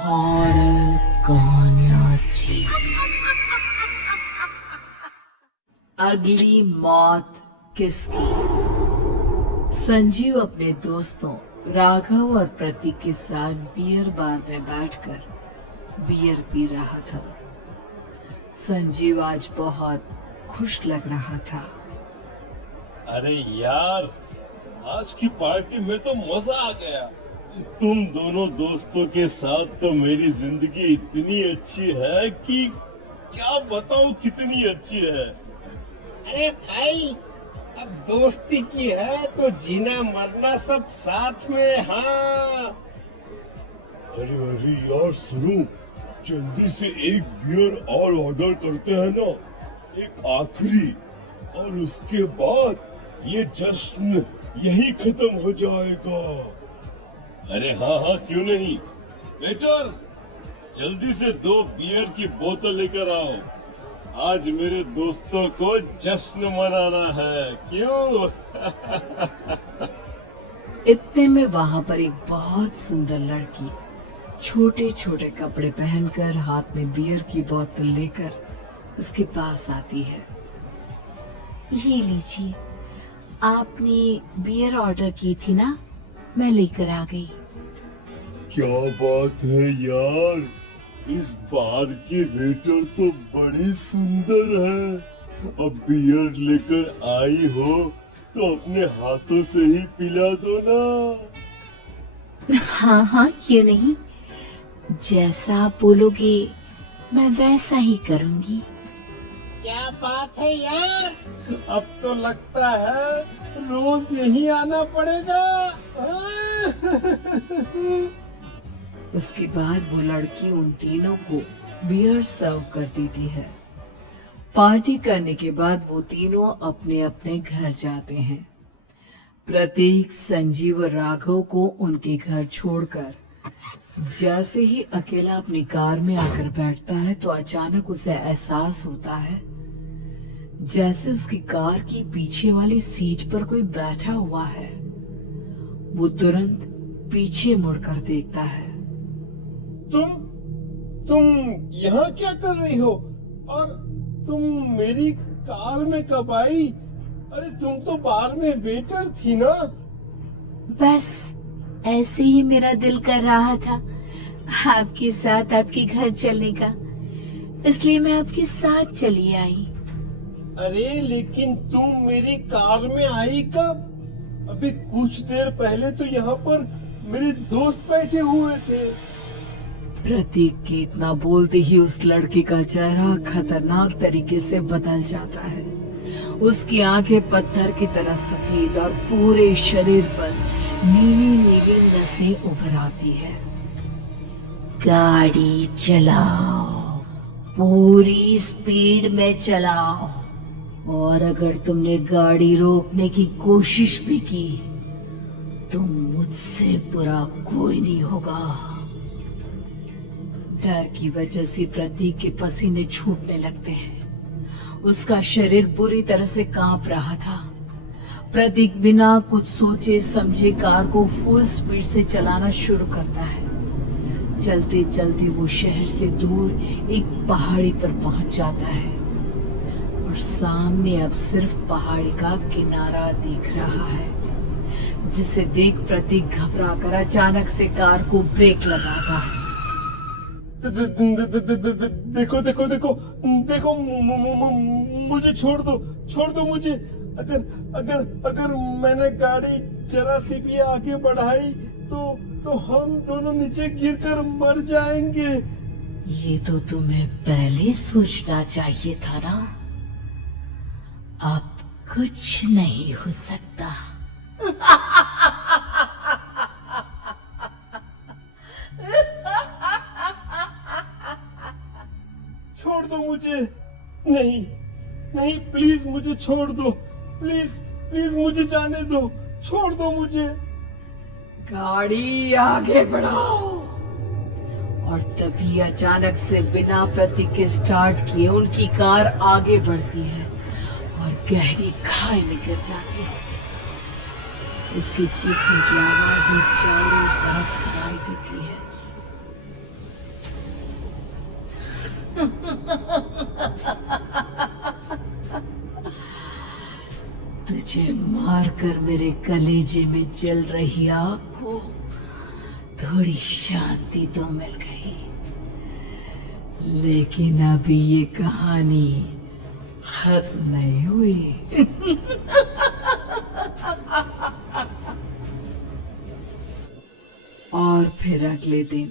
Horror कहानियां थी। अगली मौत किसकी? संजीव अपने दोस्तों राघव और प्रतीक के साथ बियर बार में बैठकर बियर पी रहा था। संजीव आज बहुत खुश लग रहा था। अरे यार, आज की पार्टी में तो मजा आ गया। तुम दोनों दोस्तों के साथ तो मेरी जिंदगी इतनी अच्छी है कि क्या बताऊं कितनी अच्छी है। अरे भाई, अब दोस्ती की है तो जीना मरना सब साथ में। हाँ, अरे अरे यार सुनो, जल्दी से एक बियर और ऑर्डर करते हैं ना, एक आखिरी, और उसके बाद ये जश्न यही खत्म हो जाएगा। अरे हाँ हाँ, क्यों नहीं। वेटर, जल्दी से 2 बियर की बोतल लेकर आओ। आज मेरे दोस्तों को जश्न मनाना है, क्यों? इतने में वहां पर एक बहुत सुंदर लड़की छोटे छोटे कपड़े पहनकर हाथ में बियर की बोतल लेकर उसके पास आती है। ये लीजिए, आपने बियर ऑर्डर की थी ना, मैं लेकर आ गई। क्या बात है यार, इस बार के वेटर तो बड़ी सुंदर है। अब बियर लेकर आई हो तो अपने हाथों से ही पिला दो ना। हाँ हाँ, क्यों नहीं, जैसा आप बोलोगे मैं वैसा ही करूंगी। क्या बात है यार, अब तो लगता है रोज यही आना पड़ेगा। उसके बाद वो लड़की उन तीनों को बियर सर्व कर देती है। पार्टी करने के बाद वो तीनों अपने अपने घर जाते हैं। प्रतीक संजीव और राघव को उनके घर छोड़कर जैसे ही अकेला अपनी कार में आकर बैठता है तो अचानक उसे एहसास होता है जैसे उसकी कार की पीछे वाली सीट पर कोई बैठा हुआ है। वो तुरंत पीछे मुड़कर देखता है। तुम यहाँ क्या कर रही हो? और तुम मेरी कार में कब आई? अरे तुम तो बार में वेटर थी ना। बस ऐसे ही मेरा दिल कर रहा था आपके साथ आपके घर चलने का, इसलिए मैं आपके साथ चली आई। अरे लेकिन तुम मेरी कार में आई कब? अभी कुछ देर पहले तो यहाँ पर मेरे दोस्त बैठे हुए थे। प्रतीक के इतना बोलते ही उस लड़के का चेहरा खतरनाक तरीके से बदल जाता है। उसकी आंखें पत्थर की तरह सफेद और पूरे शरीर पर नीली नीली नसें उभर आती है। गाड़ी चलाओ, पूरी स्पीड में चलाओ, और अगर तुमने गाड़ी रोकने की कोशिश भी की तो मुझसे बुरा कोई नहीं होगा। डर की वजह से प्रतीक के पसीने छूटने लगते हैं। उसका शरीर बुरी तरह से कांप रहा था। प्रतीक बिना कुछ सोचे समझे कार को फुल स्पीड से चलाना शुरू करता है। चलते चलते वो शहर से दूर एक पहाड़ी पर पहुंच जाता है और सामने अब सिर्फ पहाड़ी का किनारा दिख रहा है, जिसे देख प्रतीक घबराकर अचानक से कार को ब्रेक लगाता है। देखो देखो देखो देखो, मुझे छोड़ दो मुझे। अगर अगर अगर मैंने गाड़ी जरा सी भी आगे बढ़ाई तो हम दोनों नीचे गिरकर मर जाएंगे। ये तो तुम्हें पहले सोचना चाहिए था ना। अब कुछ नहीं हो सकता। छोड़ दो मुझे। नहीं नहीं, प्लीज मुझे छोड़ दो। प्लीज प्लीज मुझे जाने दो, छोड़ दो मुझे। गाड़ी आगे बढ़ाओ। और तभी अचानक से बिना प्रतीक के स्टार्ट किए उनकी कार आगे बढ़ती है और गहरी खाई में गिर जाती है। उसकी चीखने की आवाजें चारों तरफ सुनाई देती है। तुझे मारकर मेरे कलेजे में जल रही आग को थोड़ी शांति तो मिल गई, लेकिन अभी ये कहानी खत्म नहीं हुई। और फिर अगले दिन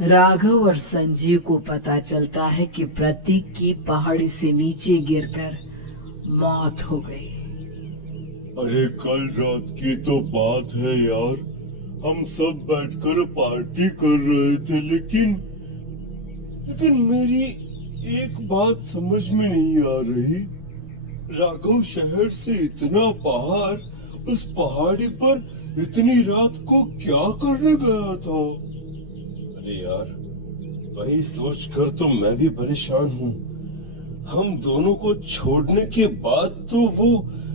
राघव और संजीव को पता चलता है कि प्रतीक की पहाड़ी से नीचे गिरकर मौत हो गई। अरे कल रात की तो बात है यार, हम सब बैठकर पार्टी कर रहे थे, लेकिन मेरी एक बात समझ में नहीं आ रही। राघव शहर से इतना बाहर उस पहाड़ी पर इतनी रात को क्या करने गया था? अरे यार, वही सोचकर तो मैं भी परेशान हूँ। हम दोनों को छोड़ने के बाद तो वो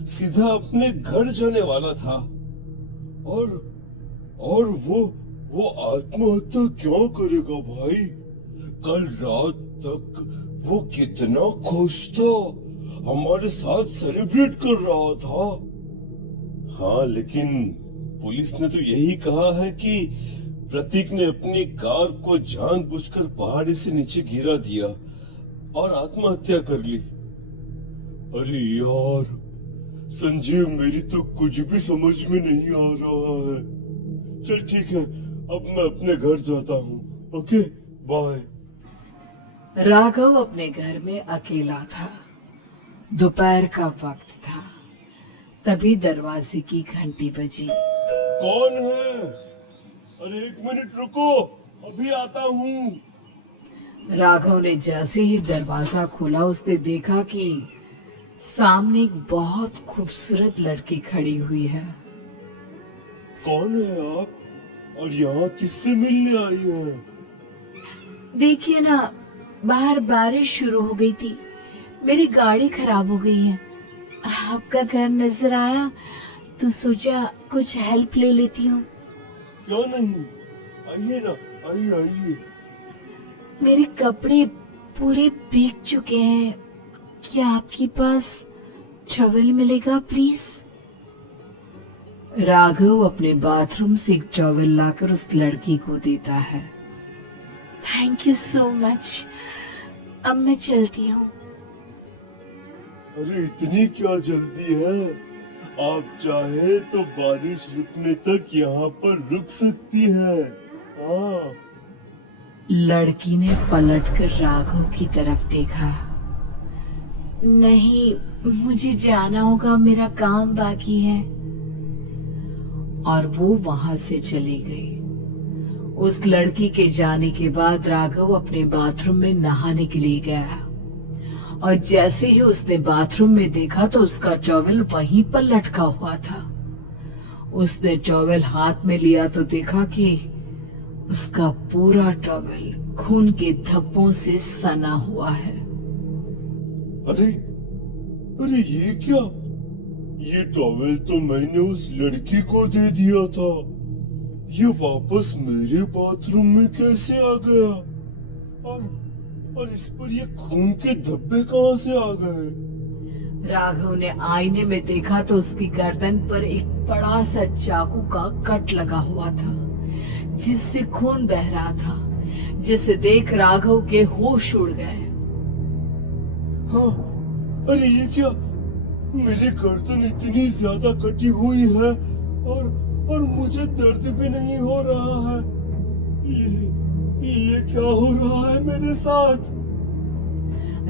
सीधा अपने घर जाने वाला था, और वो आत्महत्या क्यों करेगा भाई? कल रात तक वो कितना खुश था, हमारे साथ सेलिब्रेट कर रहा था। हाँ, लेकिन पुलिस ने तो यही कहा है कि प्रतीक ने अपनी कार को जानबूझकर पहाड़ी से नीचे गिरा दिया और आत्महत्या कर ली। अरे यार संजीव, मेरी तो कुछ भी समझ में नहीं आ रहा है। चल ठीक है, अब मैं अपने घर जाता हूँ। Okay, bye. राघव अपने घर में अकेला था। दोपहर का वक्त था। तभी दरवाजे की घंटी बजी। कौन है? अरे 1 मिनट रुको, अभी आता हूँ। राघव ने जैसे ही दरवाजा खोला, उसने देखा कि सामने एक बहुत खूबसूरत लड़की खड़ी हुई है। कौन है आप, और यहाँ किससे मिलने आई है? देखिए ना, बाहर बारिश शुरू हो गई थी, मेरी गाड़ी खराब हो गई है। आपका घर नजर आया तो सोचा कुछ हेल्प ले लेती हूँ। क्यों नहीं, आइए ना, आइए। मेरे कपड़े पूरे भीग चुके हैं, क्या आपके पास टॉवेल मिलेगा प्लीज? राघव अपने बाथरूम से एक टॉवेल लाकर उस लड़की को देता है। थैंक यू सो मच, अब मैं चलती हूँ। अरे इतनी क्या जल्दी है? आप चाहे तो बारिश रुकने तक यहाँ पर रुक सकती है। हाँ। लड़की ने पलटकर राघव की तरफ देखा। नहीं, मुझे जाना होगा, मेरा काम बाकी है। और वो वहां से चली गई। उस लड़की के जाने के बाद राघव अपने बाथरूम में नहाने के लिए गया, और जैसे ही उसने बाथरूम में देखा तो उसका टॉवेल वहीं पर लटका हुआ था। उसने टॉवेल हाथ में लिया तो देखा कि उसका पूरा टॉवेल खून के धब्बों से सना हुआ है। अरे ये क्या? ये टॉवेल तो मैंने उस लड़की को दे दिया था। ये वापस मेरे बाथरूम में कैसे आ गया? और इस पर ये खून के धब्बे कहाँ से आ गए? राघव ने आईने में देखा तो उसकी गर्दन पर एक बड़ा सा चाकू का कट लगा हुआ था, जिससे खून बह रहा था, जिसे देख राघव के होश उड़ गए। हाँ, अरे ये क्या? मेरी गर्दन इतनी ज्यादा कटी हुई है और मुझे दर्द भी नहीं हो रहा है। ये क्या हो रहा है मेरे साथ?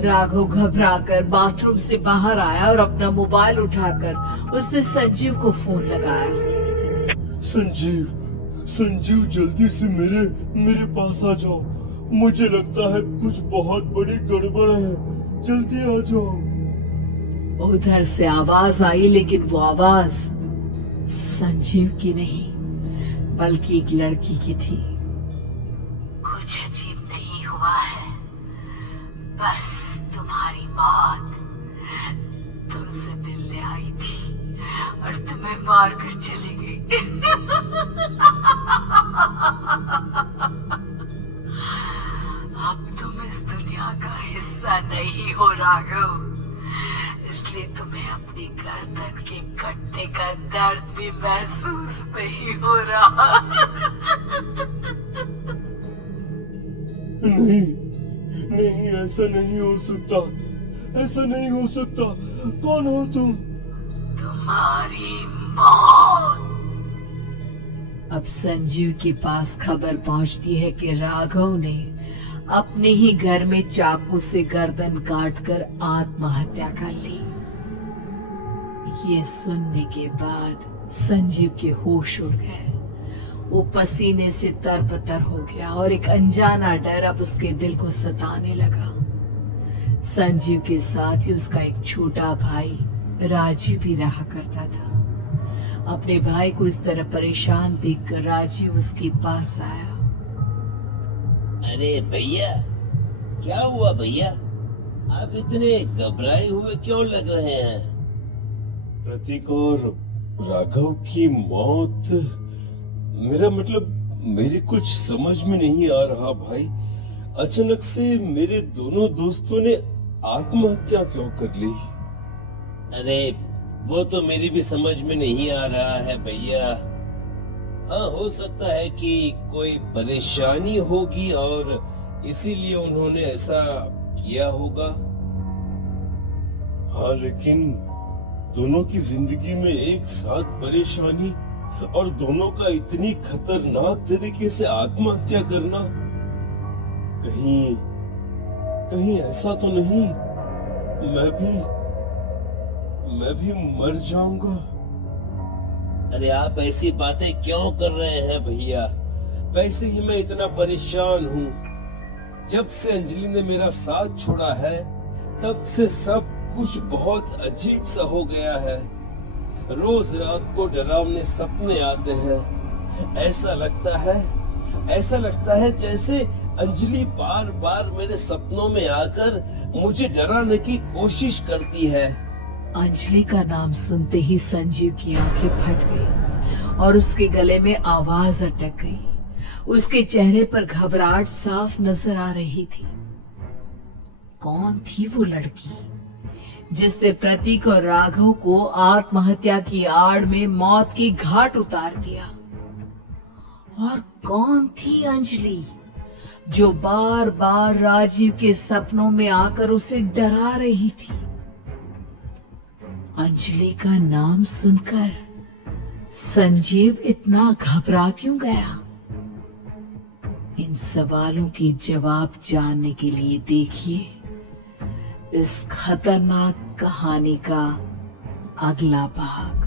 राघव घबराकर बाथरूम से बाहर आया और अपना मोबाइल उठाकर उसने संजीव को फोन लगाया। संजीव जल्दी से मेरे पास आ जाओ। मुझे लगता है कुछ बहुत बड़ी गड़बड़ है, जल्दी आ जाओ। उधर से आवाज आई, लेकिन वो आवाज संजीव की नहीं बल्कि एक लड़की की थी। कुछ अजीब नहीं हुआ है, बस तुम्हारी मौत तुमसे मिलने आई थी और तुम्हें मार कर चली गई। अब तुम इस दुनिया ऐसा नहीं हो राघव, इसलिए तुम्हें अपनी गर्दन के कटने का दर्द भी महसूस नहीं हो रहा। नहीं नहीं, ऐसा नहीं हो सकता, ऐसा नहीं हो सकता। कौन हो तुम? तुम्हारी मौत। अब संजीव के पास खबर पहुंचती है कि राघव ने अपने ही घर में चाकू से गर्दन काटकर आत्महत्या कर ली। ये सुनने के बाद संजीव के होश उड़ गए। वो पसीने से तरबतर हो गया और एक अनजाना डर अब उसके दिल को सताने लगा। संजीव के साथ ही उसका एक छोटा भाई राजीव भी रहा करता था। अपने भाई को इस तरह परेशान देखकर राजीव उसके पास आया। अरे भैया, क्या हुआ भैया? आप इतने घबराए हुए क्यों लग रहे हैं? प्रतीक और राघव की मौत, मेरा मतलब मेरी कुछ समझ में नहीं आ रहा भाई। अचानक से मेरे दोनों दोस्तों ने आत्महत्या क्यों कर ली? अरे वो तो मेरी भी समझ में नहीं आ रहा है भैया। हाँ, हो सकता है कि कोई परेशानी होगी और इसीलिए उन्होंने ऐसा किया होगा। हाँ, लेकिन दोनों की जिंदगी में एक साथ परेशानी और दोनों का इतनी खतरनाक तरीके से आत्महत्या करना, कहीं कहीं ऐसा तो नहीं मैं भी मर जाऊंगा? अरे आप ऐसी बातें क्यों कर रहे हैं भैया? वैसे ही मैं इतना परेशान हूँ। जब से अंजलि ने मेरा साथ छोड़ा है, तब से सब कुछ बहुत अजीब सा हो गया है। रोज रात को डरावने सपने आते हैं। ऐसा लगता है जैसे अंजलि बार बार मेरे सपनों में आकर मुझे डराने की कोशिश करती है। अंजलि का नाम सुनते ही संजीव की आंखें फट गई और उसके गले में आवाज अटक गई। उसके चेहरे पर घबराहट साफ नजर आ रही थी। कौन थी वो लड़की जिसने प्रतीक और राघव को आत्महत्या की आड़ में मौत की घाट उतार दिया? और कौन थी अंजलि जो बार बार राजीव के सपनों में आकर उसे डरा रही थी? अंजलि का नाम सुनकर संजीव इतना घबरा क्यों गया? इन सवालों के जवाब जानने के लिए देखिए इस खतरनाक कहानी का अगला भाग।